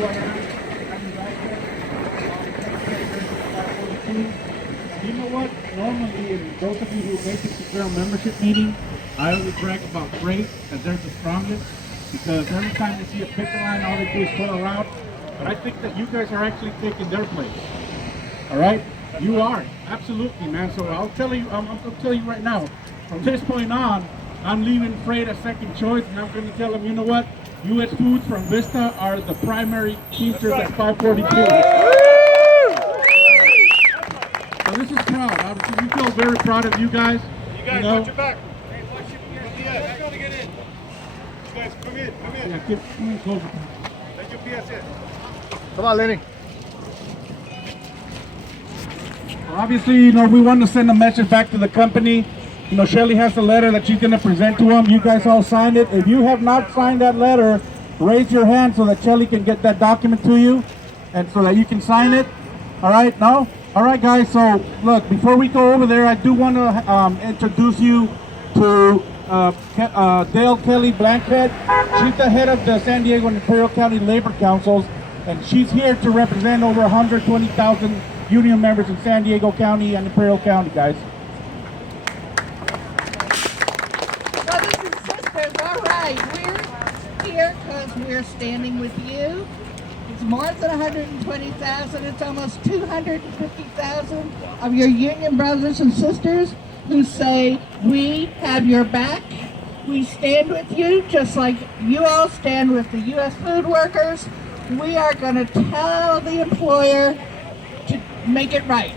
who I am. I'm the You know what? Normally, in those of you who make it to Girl Membership meeting, I always brag about freight, that they're the strongest, because every time they see a picket line, all they do is pull around. But I think that you guys are actually taking their place. All right? You are. Absolutely, man. So I'll tell you right now, from this point on, I'm leaving freight a second choice, and I'm going to tell them, you know what? US Foods from Vista are the primary Teamsters at 542. So this is proud. Obviously, we feel very proud of you guys. You guys, watch your back. Hey, watch your PS. Let's go to get in. You guys, come in. Yeah, come in closer. Let your PS in. Come on, Lenny. Well, obviously, you know, we want to send a message back to the company. You know, Shelly has a letter that she's going to present to them. You guys all signed it. If you have not signed that letter, raise your hand so that Shelly can get that document to you and so that you can sign it. All right? No? All right, guys. So, look, before we go over there, I do want to introduce you to Dale Kelly Blankhead. She's the head of the San Diego and Imperial County Labor Councils, and she's here to represent over 120,000 union members in San Diego County and Imperial County, guys. Brothers and sisters, all right, we're here because we're standing with you. It's more than 120,000, it's almost 250,000 of your union brothers and sisters who say, we have your back, we stand with you, just like you all stand with the U.S. food workers. We are going to tell the employer to make it right,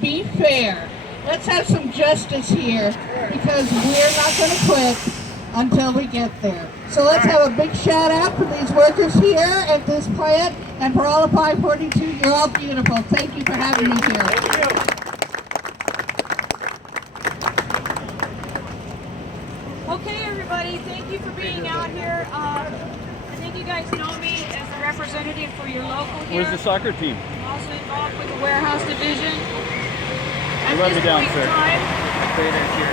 be fair. Let's have some justice here, because we're not going to quit until we get there. So let's have a big shout out for these workers here at this plant, and for all of 542, you're all beautiful. Thank you for having me here. Okay, everybody, thank you for being out here. I think you guys know me as a representative for your local here. Where's the soccer team? I'm also involved with the warehouse division. At Let this me down, point in sir. time,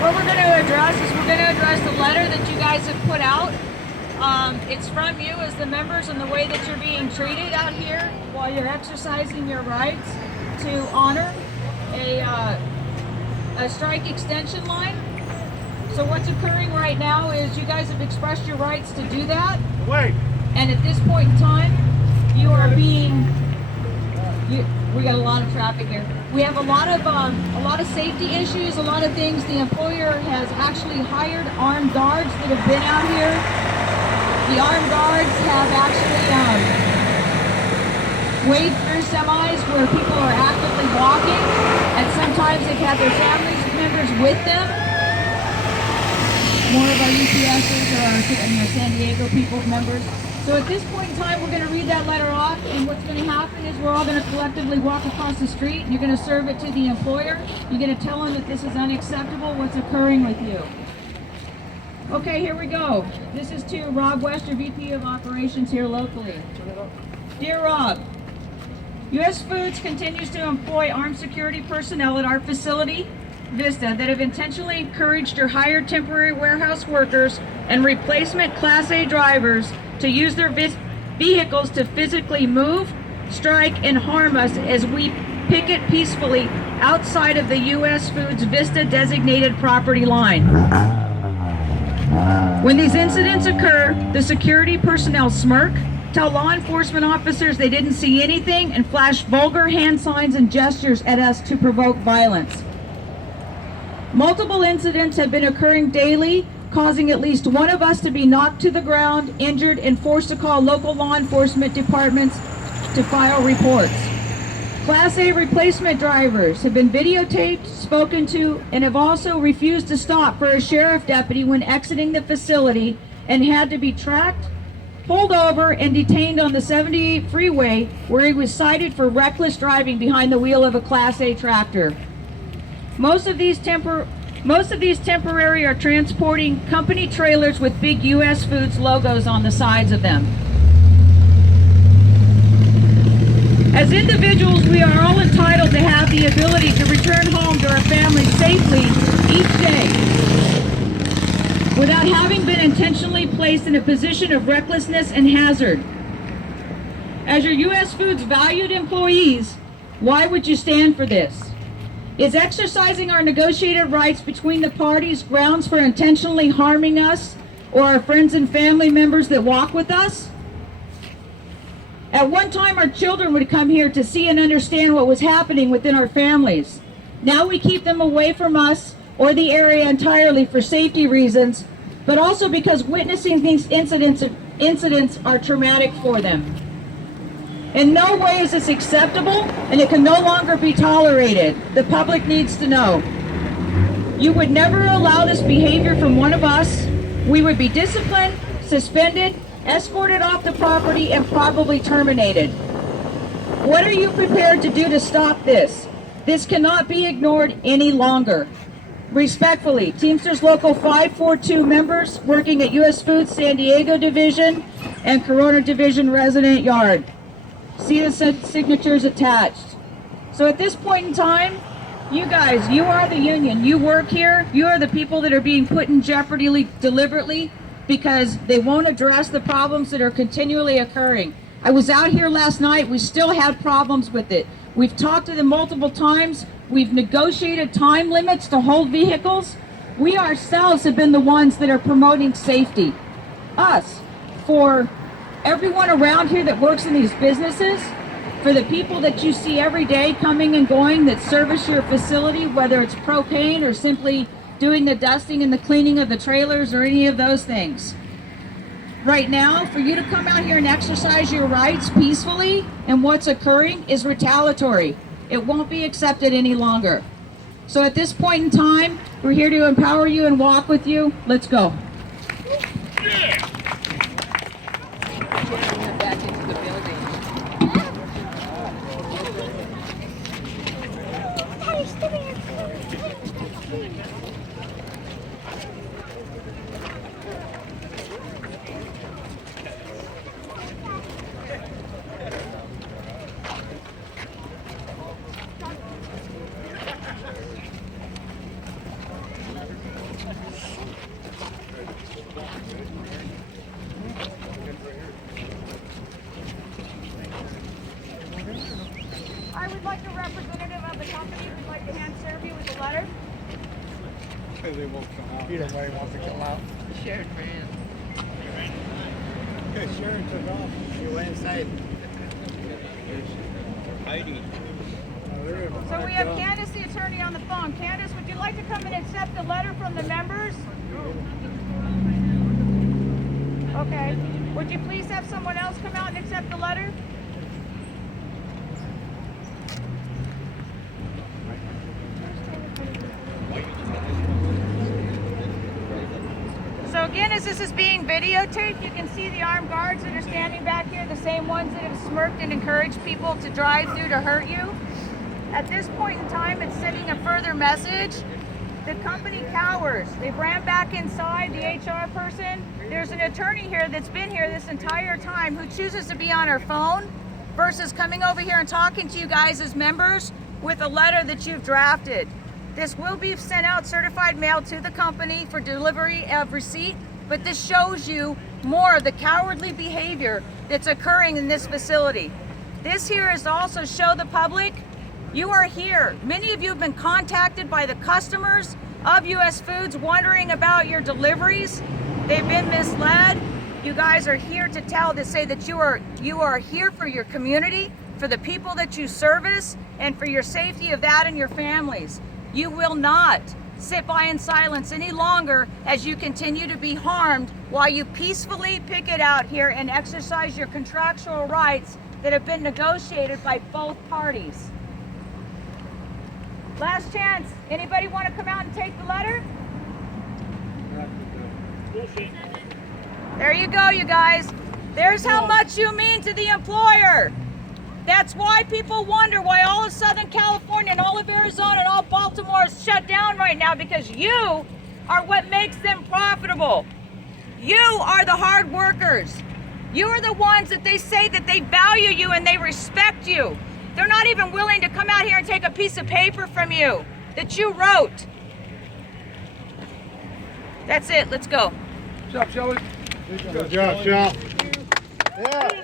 what we're going to address is we're going to address the letter that you guys have put out. It's from you as the members and the way that you're being treated out here while you're exercising your rights to honor a strike extension line. So what's occurring right now is you guys have expressed your rights to do that. Wait. And at this point in time, you are being. We got a lot of traffic here. We have a lot of safety issues, a lot of things. The employer has actually hired armed guards that have been out here. The armed guards have actually wade through semis where people are actively walking, and sometimes they've had their family members with them. More of our UPSers or our San Diego people members. So at this point in time, we're going to read that letter off, and what's going to happen is we're all going to collectively walk across the street, and you're going to serve it to the employer. You're going to tell them that this is unacceptable, what's occurring with you. Okay, here we go. This is to Rob Wester, VP of Operations here locally. Dear Rob, U.S. Foods continues to employ armed security personnel at our facility, Vista, that have intentionally encouraged or hired temporary warehouse workers and replacement Class A drivers to use their vehicles to physically move, strike, and harm us as we picket peacefully outside of the U.S. Foods Vista designated property line. When these incidents occur, the security personnel smirk, tell law enforcement officers they didn't see anything, and flash vulgar hand signs and gestures at us to provoke violence. Multiple incidents have been occurring daily, causing at least one of us to be knocked to the ground, injured, and forced to call local law enforcement departments to file reports. Class A replacement drivers have been videotaped, spoken to, and have also refused to stop for a sheriff deputy when exiting the facility and had to be tracked, pulled over, and detained on the 78 freeway where he was cited for reckless driving behind the wheel of a Class A tractor. Most of these temporary are transporting company trailers with big U.S. Foods logos on the sides of them. As individuals, we are all entitled to have the ability to return home to our families safely each day without having been intentionally placed in a position of recklessness and hazard. As your US Foods valued employees, why would you stand for this? Is exercising our negotiated rights between the parties grounds for intentionally harming us or our friends and family members that walk with us? At one time, our children would come here to see and understand what was happening within our families. Now we keep them away from us or the area entirely for safety reasons, but also because witnessing these incidents are traumatic for them. In no way is this acceptable, and it can no longer be tolerated. The public needs to know. You would never allow this behavior from one of us. We would be disciplined, suspended, escorted off the property, and probably terminated. What are you prepared to do to stop this? This cannot be ignored any longer. Respectfully, Teamsters Local 542 members working at US Foods San Diego Division and Corona Division Resident Yard. See the signatures attached. So at this point in time, you guys, you are the union. You work here. You are the people that are being put in jeopardy deliberately because they won't address the problems that are continually occurring. I was out here last night. We still had problems with it. We've talked to them multiple times. We've negotiated time limits to hold vehicles. We ourselves have been the ones that are promoting safety. Us, for everyone around here that works in these businesses, for the people that you see every day coming and going that service your facility, whether it's propane or simply doing the dusting and the cleaning of the trailers or any of those things. Right now, for you to come out here and exercise your rights peacefully, and what's occurring is retaliatory. It won't be accepted any longer. So at this point in time, we're here to empower you and walk with you. Let's go. Back into the building. I would like a representative of the company who'd like to hand serve you with a letter. They won't come out. Either way wants to come out. Sharon ran. Okay, Sharon took off. She went inside. So we have Candace, the attorney, on the phone. Candace, would you like to come and accept the letter from the members? Okay. Would you please have someone else come out and accept the letter? So again, as this is being videotaped, you can see the armed guards that are standing back here, the same ones that have smirked and encouraged people to drive through to hurt you. At this point in time, it's sending a further message. The company cowers. They've ran back inside, the HR person. There's an attorney here that's been here this entire time who chooses to be on her phone versus coming over here and talking to you guys as members with a letter that you've drafted. This will be sent out certified mail to the company for delivery of receipt, but this shows you more of the cowardly behavior that's occurring in this facility. This here is to also show the public you are here. Many of you have been contacted by the customers of US Foods wondering about your deliveries. They've been misled. You guys are here to say that you are here for your community, for the people that you service, and for your safety of that and your families. You will not sit by in silence any longer as you continue to be harmed while you peacefully picket out here and exercise your contractual rights that have been negotiated by both parties. Last chance. Anybody want to come out and take the letter? There you go, you guys. There's how much you mean to the employer. That's why people wonder why all of Southern California and all of Arizona and all Baltimore is shut down right now, because you are what makes them profitable. You are the hard workers. You are the ones that they say that they value you and they respect you. They're not even willing to come out here and take a piece of paper from you that you wrote. That's it. Let's go. Good job, Shelly. Good job, Shell. Yeah.